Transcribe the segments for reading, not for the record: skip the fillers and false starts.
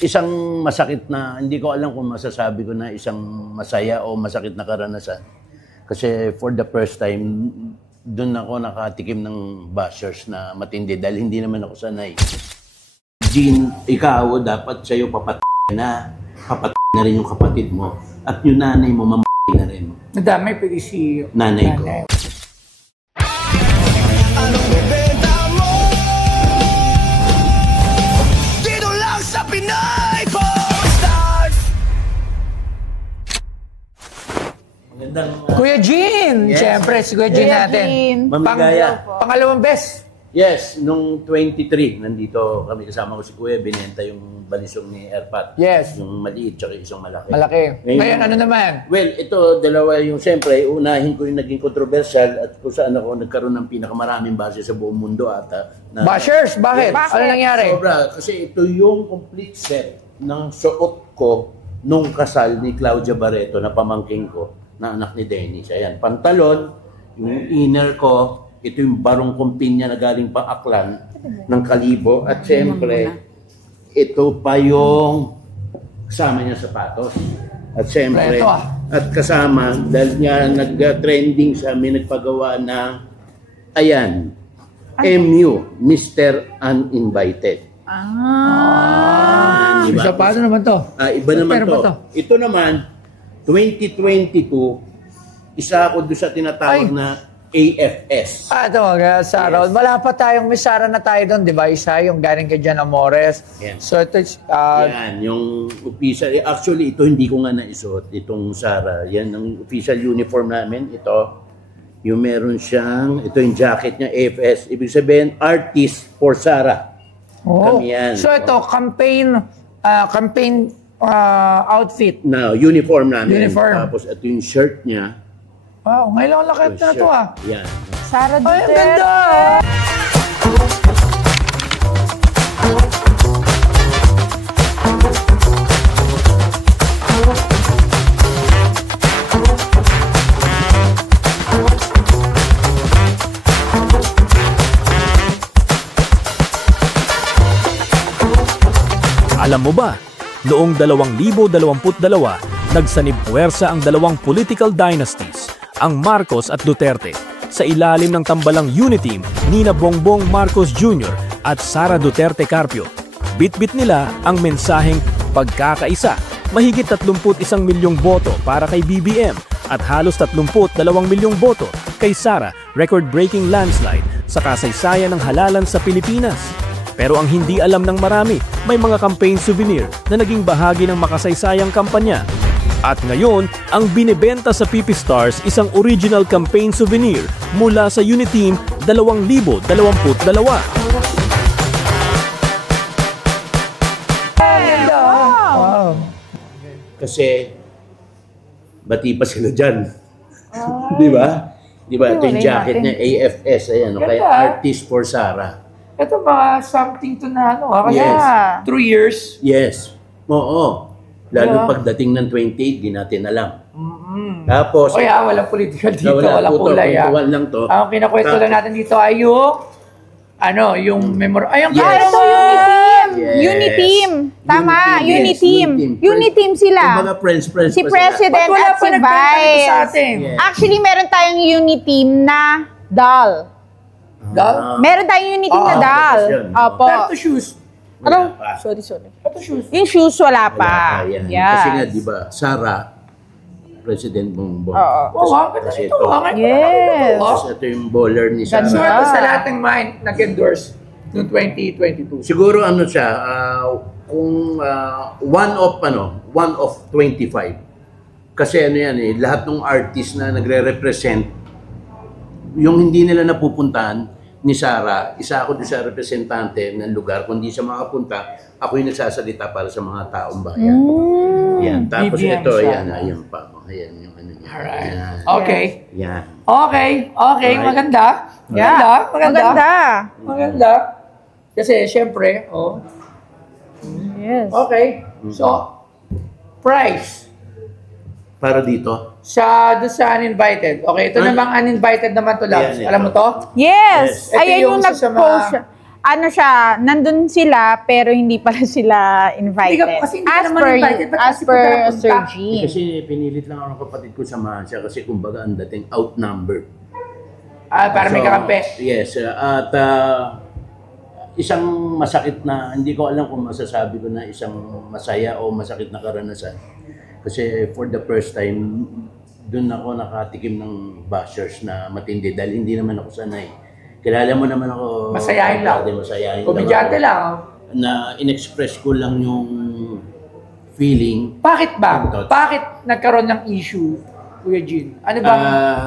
isang masakit na, hindi ko alam kung masasabi ko na isang masaya o masakit na karanasan. Kasi for the first time, doon ako nakatikim ng bashers na matindi dahil hindi naman ako sanay. Jean, ikaw, dapat sa'yo na rin yung kapatid mo. At yung nanay mo, na rin. Nadamay pwede si nanay ko. Anong ibenta mo? Dito lang sa Pinay Posters! Magandang... Kuya Jean! Yes. Siyempre, si Kuya Jean natin. Mamigaya. Pangalawang best. Yes, nung 23, nandito kami kasama ko si Kuya, binenta yung balisong ni Erpat. Yes. Yung maliit, tsaka isang malaki. Malaki. Ngayon, ano naman? Well, ito, dalawa yung siyempre, unahin ko yung naging controversial at kung saan ako nagkaroon ng pinakamaraming base sa buong mundo ata. Bashers? Bakit? Yes. Ano nangyari? Sobra. Kasi ito yung complete set ng suot ko nung kasal ni Claudia Barreto na pamangking ko, na anak ni Dennis. Ayan, pantalon, yung inner ko, ito yung barong kumpin niya na galing pang Aklan ng Kalibo. At siyempre, ito pa yung kasama niya sapatos. At siyempre, at kasama, dahil nga nag-trending sa amin, nagpagawa ng, ayan, MU, Mr. Uninvited. Diba? Isa paano naman to? Iba naman to. Ito naman, 2022, isa ako doon sa tinatawag na AFS. Ito mga Sara. Yes. Wala pa tayong may Sara na tayo doon, di ba? Isa yung galing kay Jan Amores. Yes. So ito, yan, yung official. Actually, ito hindi ko nga naisuot, itong Sara. Yan ang official uniform namin. Ito, yung meron siyang, ito yung jacket niya, AFS. Ibig sabihin, artist for Sara. Kami yan. So ito, campaign outfit. Na, uniform namin. Uniform. Tapos ito yung shirt niya. Wow, ngayon lang lakit na ito Yan. Sara Duterte. Ay, ang ganda! Alam mo ba, noong 2022, nagsanib puwersa ang dalawang political dynasties, ang Marcos at Duterte, sa ilalim ng tambalang Uniteam nina Bongbong Marcos Jr. at Sara Duterte Carpio. Bit-bit nila ang mensaheng pagkakaisa, mahigit 31 milyong boto para kay BBM at halos 32 milyong boto kay Sara, record-breaking landslide sa kasaysayan ng halalan sa Pilipinas. Pero ang hindi alam ng marami, may mga campaign souvenir na naging bahagi ng makasaysayang kampanya. At ngayon, ang binibenta sa PP Stars isang original campaign souvenir mula sa Uniteam 2022. Wow! Kasi, bati pa sila dyan. Di ba? Di ba? Ito yung jacket niya, AFS. Ayan, kaya Artist for Sara. Ito ba something to na ano? Kasi Yes. 3 years. Yes. Oo. Lalo pagdating ng 28, di natin alam. Tapos, Walang political dito, walang puto, kulay. kwentuhan lang to. Ang kinakwento lang natin dito ay yung yung Yes. Yes. Uniteam. Tama, Uniteam. Uniteam. Uniteam sila. Yung mga friends Si pa sila. President Wala at pa si nagbenta Vice. sa atin. Yes. Actually, meron tayong Uniteam na doll. Meron tayong Uniteam na doll. yun. Opo. Ito shoes. Wala pa. Sorry. Ito shoes. Yung shoes, wala pa. Yan. Yes. Kasi nga, di ba, Sara, President Bongbong. Oo. Wow, ganda Kasi nito. Yes. Tapos ito yung bowler ni Sara. So ito sa lahat ng mind nag-endorse noong 2022. Siguro ano siya, kung one of 25. Kasi ano yan lahat ng artist na nagre-represent, yung hindi nila napupuntahan ni Sara, isa ako doon sa representante ng lugar. Kung di siya makapunta, ako yung nagsasalita para sa mga taong bayan. Yan. Tapos BBM ito, siya. ayan pa. Ayan yung ano niya. Alright. Ayan. Okay. Yan. Okay. Alright. Maganda. Maganda. Kasi syempre, Yes. Okay. So, price. Para dito. Doon sa uninvited. Okay, ito namang uninvited naman to lang. Yes, Alam mo to? Yes. Ito Ayan yung yung isa sa nag-post siya. ano siya, nandun sila, pero hindi pala sila invited. Hindi ka- kasi hindi ka naman invited, ba't As kasi per punta? Sir Jean. Kasi pinilit lang ako ng kapatid ko samahan siya kasi kumbaga ang dating outnumbered. Para may kakampi. Yes, at isang masakit na, hindi ko alam kung masasabi ko na isang masaya o masakit na karanasan. Kasi for the first time, doon ako nakatikim ng bashers na matindi dahil hindi naman ako sanay. Kilala mo naman ako. Masayahin lang. Masayahin Komedyante lang. lang. Na in-express ko lang yung feeling. Bakit ba? Thoughts. Bakit nagkaroon ng issue, Kuya Jean? Ano ba?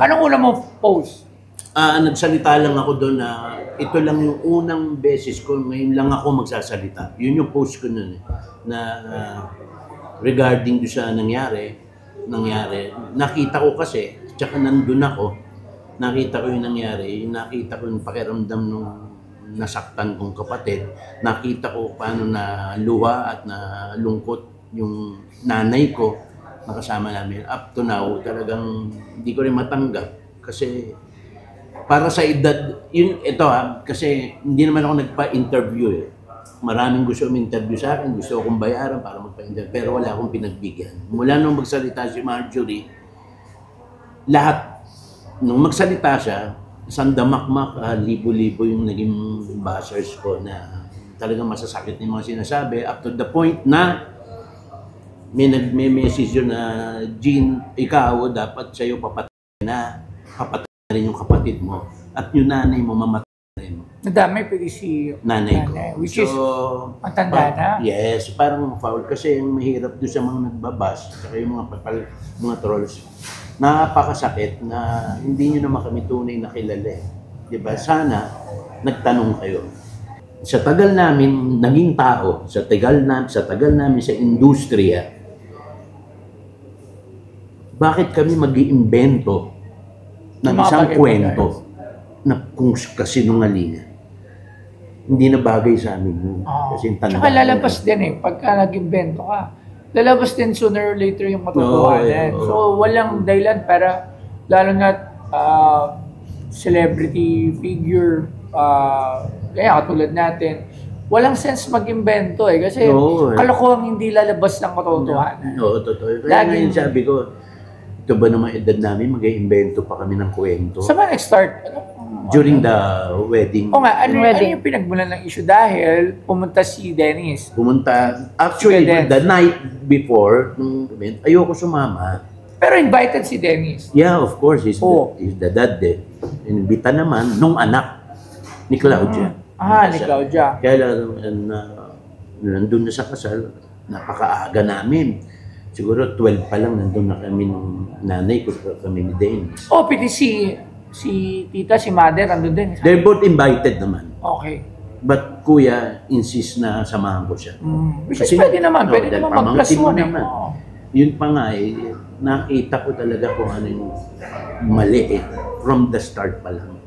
Anong una mo post? Nagsalita lang ako doon na ito lang yung unang beses ko, ngayon lang ako magsasalita. Yun yung post ko nun na regarding doon sa nangyari. Nakita ko kasi, tsaka nandun ako, nakita ko yung nangyari, nakita ko yung pakiramdam nung nasaktan kong kapatid, nakita ko paano na luha at na lungkot yung nanay ko nakasama namin. Up to now, talagang hindi ko rin matanggap kasi para sa edad, ito kasi hindi naman ako nagpa-interview eh. Maraming gusto interview sa akin, gusto akong bayaran para magpa-interview, pero wala akong pinagbigyan. Mula nung magsalita si Marjorie, lahat, nung magsalita siya, isang damakmak, libo-libo yung naging bashers ko na talagang masasakit yung mga sinasabi, up to the point na may message yun na, Jean, ikaw, dapat sa'yo papatay na rin yung kapatid mo at yung nanay mo mamatay rin. Nadamay pwede si Nanay ko. Which is, matanda na. Yes, parang foul kasi yung mahirap doon sa mga nagbabas saka yung mga trolls. Napakasakit na hindi nyo naman kami tunay na kilala eh. Diba? Sana nagtanong kayo. Sa tagal namin naging tao, sa tagal namin sa industriya, bakit kami mag-iimbento ng isang kwento na kung kasinungalingan? Hindi na bagay sa amin yun. Kasi Tsaka lalabas din eh, pagka nag-invento ka. Lalabas din sooner or later yung matotohanan. So walang dahilan para, lalo na celebrity figure, kaya katulad natin, walang sense mag-invento eh. Kasi kalokohang hindi lalabas ng matotohanan. Oo, totoo. Kaya ngayon sabi ko, ito ba naman edad namin, mag-iimbento pa kami ng kwento? Saan ba nag-start? During the wedding. O nga, ano yung pinagmulan ng issue? Dahil pumunta si Dennis. Actually, the night before, nung event, ayoko sumama. Pero invited si Dennis. Yeah, of course, he's the dad eh. Inibita naman nung anak ni Claudia. Ni Claudia. Kaya nandun na sa kasal, napakaaga namin. Siguro 12 pa lang nandun na kami ng nanay ko, kami ni Dennis. Pwede si tita, si mother, nandun din. They're both invited naman. Okay. But kuya insist na samahan ko siya. Which is pwede naman mag-plus one naman. Yun pa nga nakita ko talaga kung ano yung mali eh. From the start pa lang.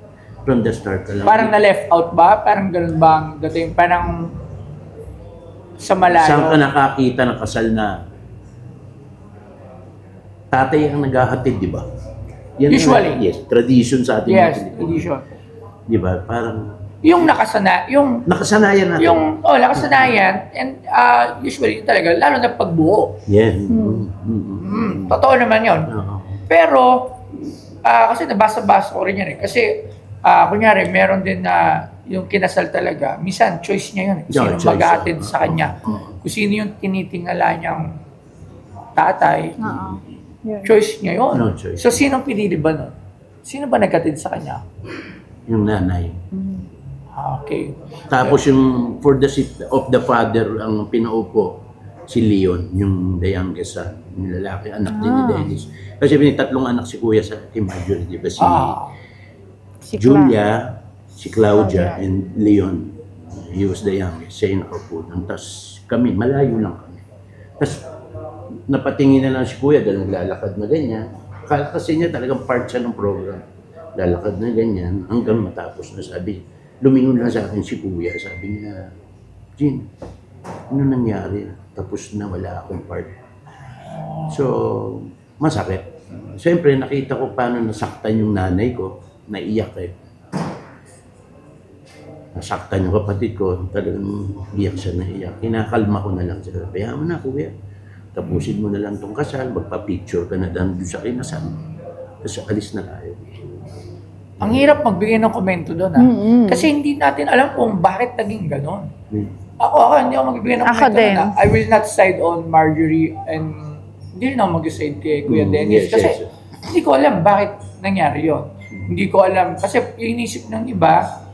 Parang na-left out ba? Parang ganun ba ang dating? Parang sa malayo? Saan ka nakakita ng kasal na tatay ang naghahatid, di ba? Usually. Yes, tradition sa ating Yes, tradition. Di ba? Parang yung nakasanayan natin. Nakasanayan. And usually talaga, lalo na pagbuo. Yeah. Totoo naman yun. Pero, kasi nabasa-basa ko rin yan eh. Kasi, kunyari, meron din na yung kinasal talaga. Minsan, choice niya yun eh. Sino mag-a-attend sa kanya. Kung sino yung tinitingala niyang tatay. Choice niya yun. No choice. So, sinong pinili ba nun? Sino ba nag-attend sa kanya? Yung nanay. Okay. Tapos yung for the seat of the father, ang pinaupo, si Leon, yung the youngest son, yung lalaki, anak din ni Dennis. Kasi tatlong anak si Kuya sa kay Marjorie, di ba? Si Julia, si Claudia, and Leon. He was the youngest. Siya yung nakaupo. Tapos kami, malayo lang kami. Tapos napatingin na lang si Kuya dahil naglalakad na ganyan. Kasi niya talagang part siya ng program. Lalakad na ganyan hanggang matapos na sabi. Lumingon lang sa akin si Kuya. Sabi niya, Jean, ano nangyari? Tapos na wala akong part. So, masakit. Siyempre, nakita ko paano nasaktan yung nanay ko. Naiyak eh. nasaktan yung kapatid ko, talagang iyak siya na iyak. Kinakalma ko na lang siya. Kaya mo na, kuya. Tapusin mo na lang tong kasal, magpa-picture ka na doon sa kinasal. Kasi alis na tayo. Ang hirap magbigay ng komento doon, Kasi hindi natin alam kung bakit naging ganon. Ako, hindi ako magbigay ng Ako komento din. na. I will not side on Marjorie and hindi rin ako mag-side kay Kuya Dennis. yes, Kasi yes. hindi ko alam bakit nangyari yon. Hindi ko alam. Kasi yung inisip ng iba,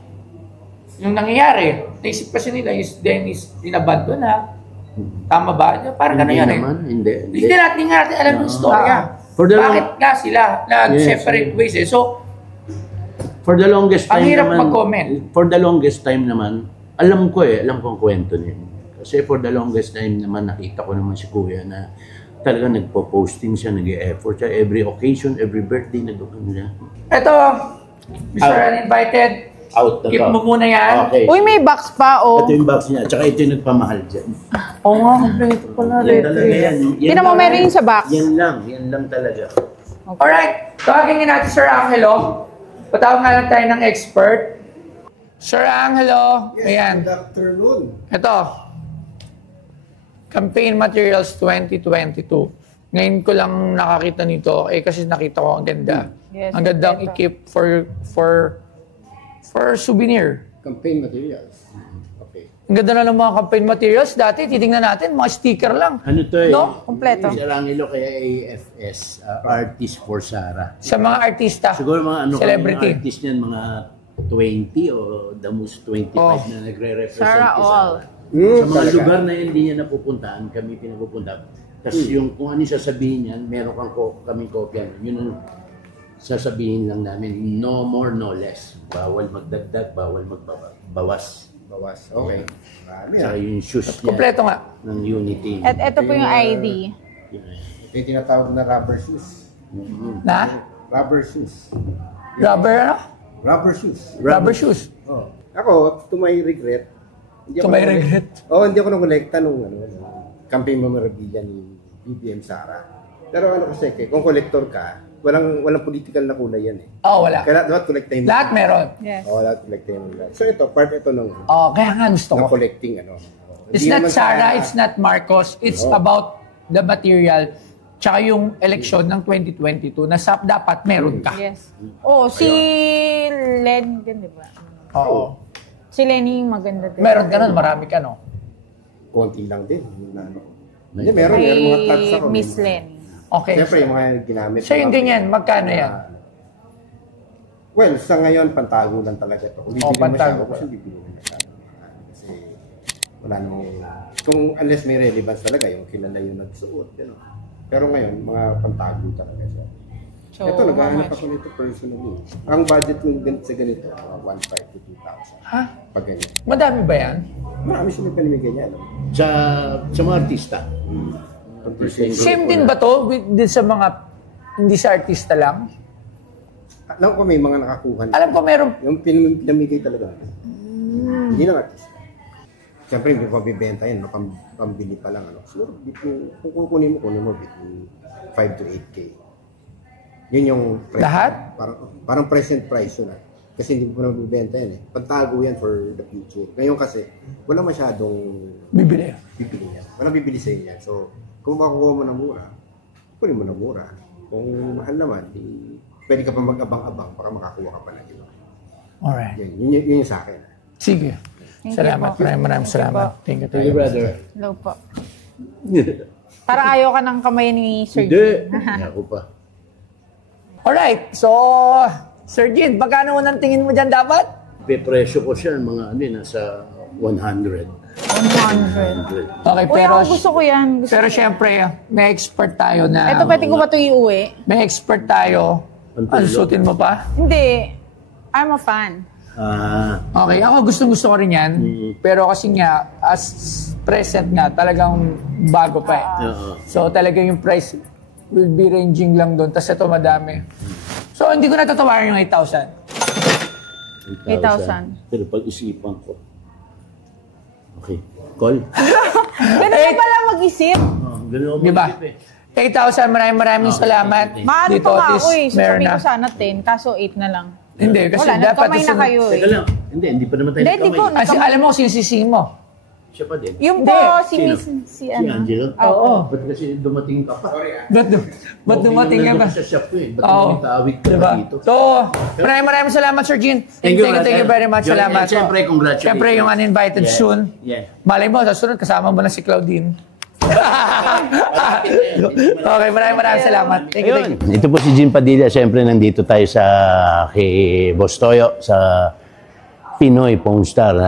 yung nangyayari, naisip kasi nila is Dennis dinabando na. Tama ba? Parang gano'n Hindi yan naman, hindi. Hindi natin alam yung storya. For the Bakit nga sila nag-separate ways eh. So, For the longest Ang time hirap naman, mag-comment. For the longest time naman, alam ko ang kwento niya. Kasi for the longest time naman, nakita ko naman si Kuya na talaga nagpo-posting siya, nag-e-effort siya. Every occasion, every birthday, nag-ano. Ito, Mr. Uninvited, Out na keep to. mo muna yan. Okay. Uy, may box pa, oh. Ito yung box niya. Tsaka ito yung nagpamahal dyan. Oo nga, kompleto pala. Yan talaga yan. Tingnan mo, lang. meron yung sa box. Yan lang talaga. Alright, tawagin natin Sir Angelo. Patawag nga lang tayo ng expert. Sir Angelo, ayan. Good afternoon. Ito, Campaign Materials 2022. Ngayon ko lang nakakita nito, kasi nakita ko ang ganda. Yes, Ang gandang ito. i-keep for souvenir. Campaign materials. Okay. Ang ganda na ng mga campaign materials. Dati, titingnan natin, mga sticker lang. Ano to eh? No? Kompleto. Si Arangelo kaya AFS, Artist for Sarah. Sa mga artista. Siguro mga ano Celebrity. kami, artist niyan, mga 20 o the most 25 Oh. na nagre-represent Sarah kay all. Sa mga talaga. lugar na hindi niya napupuntahan, kami pinapupunta. Tapos yung kung ano yung sasabihin niyan, meron kaming kopya. Yun ang sasabihin lang namin, no more, no less. Bawal magdagdag, bawal magbawas. Bawas. Okay. Marami Saka yung shoes niya Kompleto nga. ng Unity. At ito po yung ID. Ito yung tinatawag na rubber shoes. Na? Rubber shoes. Rubber, ano? Rubber shoes. Rubber shoes. Oh. Ako, to my regret, To my regret. hindi ako nakolekta nung campaign memorabilia ni BBM Sara. Pero ano kasi, kung collector ka, walang political na kulay yan eh. Oh, wala. Kaya dapat kolektahin mo. Lahat meron. Yes. Lahat kolektahin mo. So ito, part ito ng Kaya nga gusto ko. collecting It's Hindi not naman Sarah, sa- it's not Marcos. It's about the material tsaka yung eleksyon ng 2022 na dapat meron ka. Yes. Oh, si Len din, di ba? Oo. Si Lenny, maganda din. Meron ka nun, marami ka, no? konti lang din. Ano. May- Hindi, meron Kay mga tabs ako. Miss Lenny. Okay. Siyempre, yung mga ginamit. So yung ganyan, magkano yan? Well, sa ngayon, pantago lang talaga ito. Kung bibili mo siya, pantago. huwag mo bibili mo masyado. Kasi wala namang, kung unless may relevance talaga, yung kilala yung nagsuot. You know. Pero ngayon, mga pantago talaga siya. So, Ito, naghahanap how much? ako nito personally. Ang budget ng sa ganito, mga 1,500 to 2,000. Ha? Pag ganyan. Madami ba yan? Marami sila panimigay niya. No? Sa mga artista. Same din ba to din sa mga, hindi sa artista lang? Alam ko may mga nakakuha. Alam ko meron, Yung pinamigay talaga. Hindi lang artista. Siyempre, hindi pa bibenta yan. Pambili pa lang. Ano. Siguro, kung kukunin mo between 5 to 8K. Yun yung present. Lahat? Parang present price yun. Kasi hindi ko na bibenta yan eh. Pantago yan for the future. Ngayon kasi, wala masyadong bibili. bibili yan. Walang bibili sa inyo yan. So, kung makukuha mo na mura, kunin mo na mura. Kung mahal naman, pwede ka pa mag-abang-abang para makakuha ka pa ng iba. Alright. Yun yung sa akin. Sige. Thank you Salamat. po. Maraming salamat. Thank you. Thank you, brother. Hello po. Parang ayaw ka ng kamay ni Sir Hindi. Jim. Hindi ako pa. Alright. So, Sir Jin, pagkano unang tingin mo dyan dapat? Pepresyo ko siya mga nasa 100. 100. Okay, Uy, pero... ako gusto ko yan. Gusto Pero ko. syempre, may expert tayo na... Ito, pwede ko ba ito iuwi? May expert tayo. Ano, suotin mo pa? Hindi. I'm a fan. Okay, ako gusto ko rin yan. Pero kasi nga, as present nga, talagang bago pa eh. Oo. So talagang yung price will be ranging lang doon. Tapos ito madami. So hindi ko natatawaran yung 8,000. 8,000. Pero pag-isipan ko. Okay. Call? Ganun ka pala mag-isip. Ganun ako Di ba? mag-isip eh. 8,000, maraming salamat. Maano Dito, pa nga at ako least, eh. meron Sasabihin na. ko sana 10, kaso 8 na lang. Hindi, kasi Wala, dapat... nagkamay na kayo eh. Teka lang. Hindi pa naman tayo Hindi ko. nagkamay. Alam mo, sinisisi mo. Siya pa din. Yung Hindi. po, si Sino? Miss, si Si ano. Angelo? Oo. Ba't kasi dumating ka pa? Ba't dumating ka ba? Sa shop ko eh. Ba't Oo. tumitawid ka Diba? pa dito? So, maraming salamat, Sir Jean. Thank you very much. John, Salamat. and Siyempre, congratulations. Siyempre, yung uninvited Yeah. soon. Yeah. Malay mo, sa sunod, kasama mo na si Claudine. Okay, maraming salamat. Thank you. Ayun. Ito po si Jean Padilla. Siyempre, nandito tayo sa kay Boss Toyo sa Pinoy Pawn Star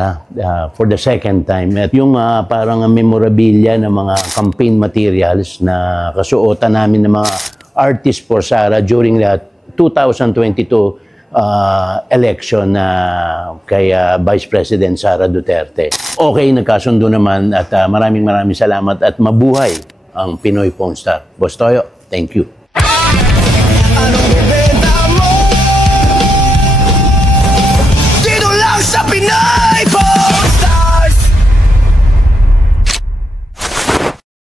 for the second time. At yung parang memorabilia ng mga campaign materials na kasuotan namin ng mga artists for Sara during the 2022 election kay Vice President Sara Duterte. Okay, nagkasundo naman at maraming salamat at mabuhay ang Pinoy Pawn Star. Boss Toyo, thank you.